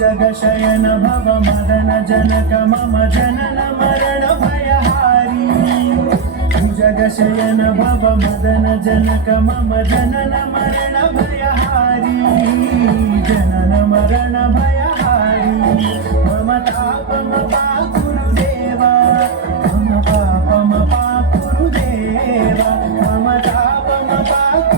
जगशयन भव मदन जनक मम जनन मरण भयहारी जगशयन भव मदन जनक मम जनन मरण भयहारी जनन मरण भयहारी मम तापम पाकुरुदेवा मम पापम पाकुरुदेवा मम तापम पाकुरुदेवा